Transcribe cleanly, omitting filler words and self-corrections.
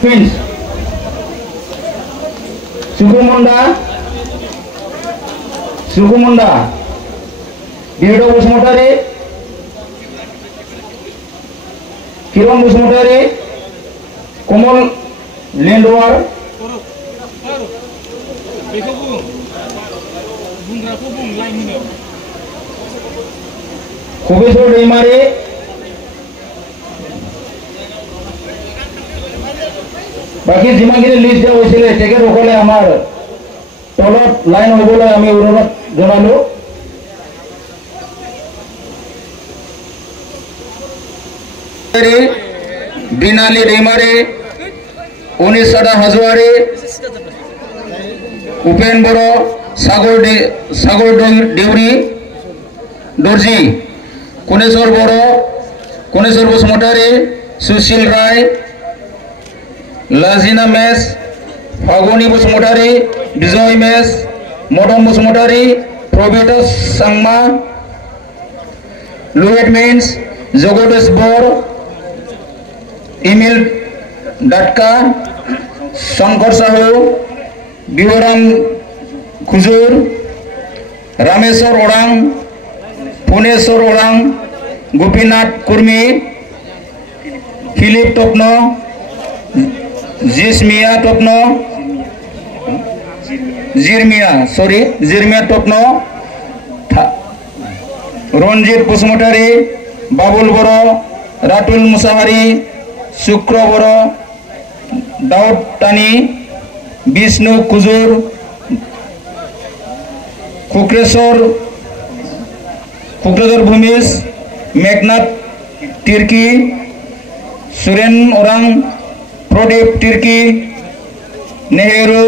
Prince Sukumunda Dido Busmotari Kiron Busmotari Komal Lendwar Kubisur Dimari বাকি যিমানখিনি list দিয়া হৈছিলে তেখেতসকলে আমাৰ তলত লাইন হ'বলৈ আমি অনুৰোধ জনালো বিনালী दैमारी অনিশাদা হাজোৱাৰী উপেন বড়ো সাগর দেউৰী দৰ্জী কোনেশ্বৰ বড়ো কোনেশ্বৰ বসুমতাৰী সুশীল ৰায় लाजिना मेस फागुनी बसुमतारी विजय मेस मदन बसुमतारी प्रबिता सांगमा लुएट मीन्स जगदेश बर इमिल डाटका शंकर साहू बिवराम खुजूर रामेश्वर ओरांग पुनेश्वर ओरांग गोपीनाथ कुर्मी फिलिप टपनो जिसमिया टपनो जिरमिया टपनो रंजित बसुमतारी बाबुल बड़ो रातुल मुसाहारी शुक्र बड़ो दाउद टानी विष्णु कुजूर कुक्रेश्वर भूमिश मेघनाथ तिर्की सुरेन ओरांग प्रदीप तिर्की नेहरू